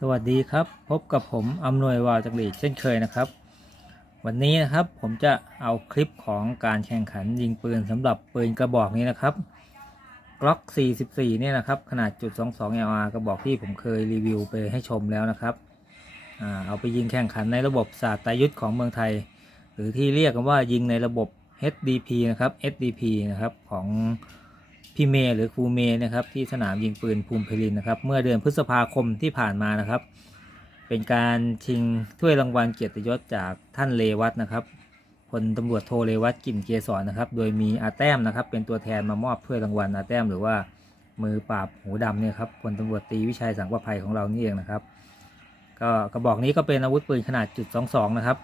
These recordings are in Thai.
สวัสดีครับ พบกับผมอำนวยวาวจากลีเช่นเคยนะครับ วันนี้นะครับผมจะเอาคลิปของการแข่งขันยิงปืนสำหรับปืนกระบอกนี้นะครับ Glock 44 เนี่ยนะครับ ขนาดจุด22 LR กระบอกที่ผมเคยรีวิวไปให้ชมแล้วนะครับอเอาไปยิงแข่งขันในระบบศาสตรายุทธของเมืองไทย หรือที่เรียกกันว่ายิงในระบบ HDP นะครับ SDP นะครับของ พี่เมย์หรือครูเมย์นะครับที่สนามยิงปืนภูมิพลินนะครับ เมื่อเดือนพฤษภาคมที่ผ่านมานะครับ เป็นการชิงถ้วยรางวัลเกียรติยศจากท่านเลวัตนะครับพลตำรวจโทเลวัตกลิ่นเกษรนะครับ โดยมีอาแต้มนะครับ เป็นตัวแทนมามอบถ้วยรางวัลอาแต้ม หรือว่ามือปราบหูดำเนี่ยครับพลตำรวจตีวิชัยสังประภัยของเรานี่เองนะครับ ก็กระบอกนี้ก็เป็นอาวุธปืนขนาดจุด22นะครับ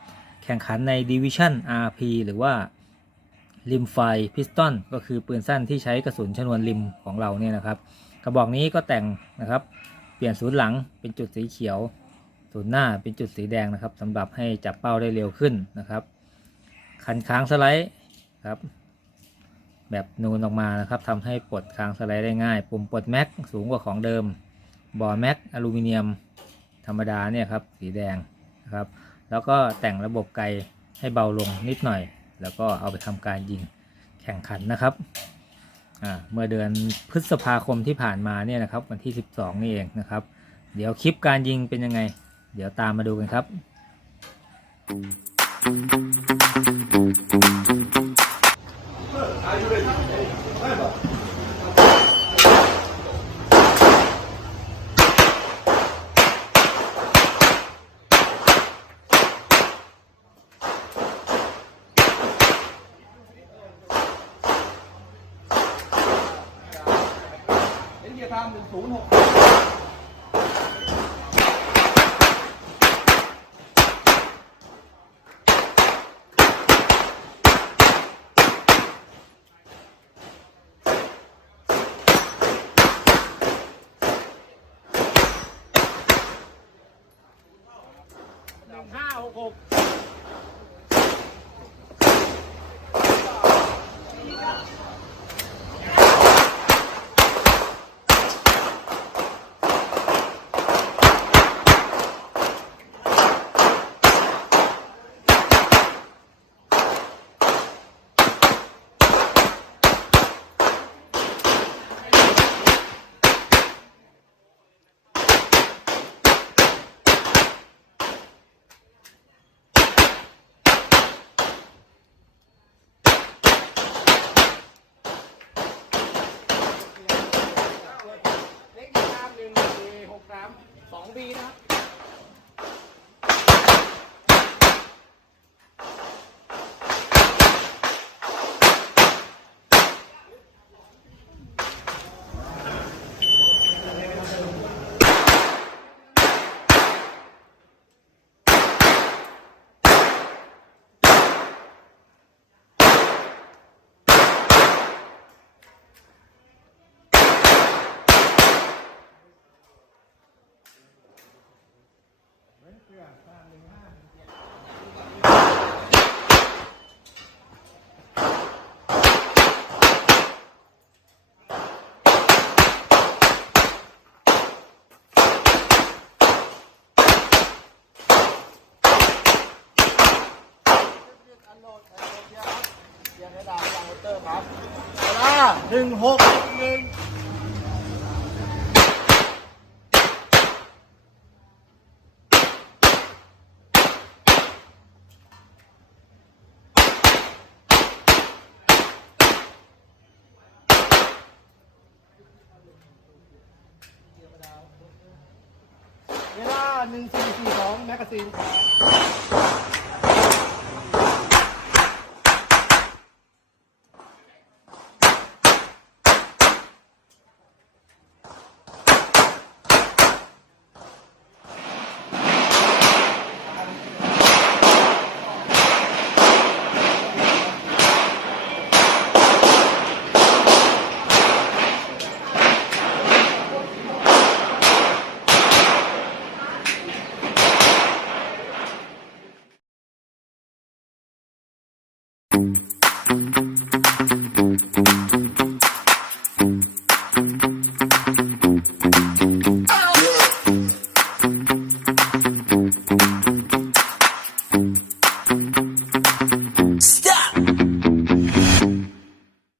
แข่งขันใน Division RP หรือว่า ริมไฟพิสตอนก็คือปืนสั้นที่ใช้กระสุนชนวนริมของเราเนี่ยนะครับ กระบอกนี้ก็แต่งนะครับ เปลี่ยนศูนย์หลังเป็นจุดสีเขียว ศูนย์หน้าเป็นจุดสีแดงนะครับสำหรับให้จับเป้าได้เร็วขึ้นนะครับ คันค้างสไลด์ครับ แบบนูนออกมานะครับทำให้ปลดค้างสไลด์ได้ง่าย ปุ่มปลดแม็กสูงกว่าของเดิมบอแม็กอลูมิเนียม ธรรมดาเนี่ยครับสีแดงนะครับ แล้วก็แต่งระบบไกให้เบาลงนิดหน่อย แล้วก็เอาไปทำการยิงแข่งขันนะครับเมื่อเดือนพฤษภาคมที่ผ่านมาเนี่ยนะครับวันที่ 12 นี่เองนะครับ เดี๋ยวคลิปการยิงเป็นยังไง เดี๋ยวตามมาดูกันครับ เอ็นเกียร์ทามหนึ่งศูนย์หกหนึ่งห้าหกหก เล็กทามหนึ่งสี่หกสามสองบีนะครับ อันโหลดอันโหลดเยอะครับเสียงกระดาษจากมอเตอร์ครับ เวลาหนึ่งหกหนึ่ง เวลาหนึ่งซีดีสองแมกกาซีน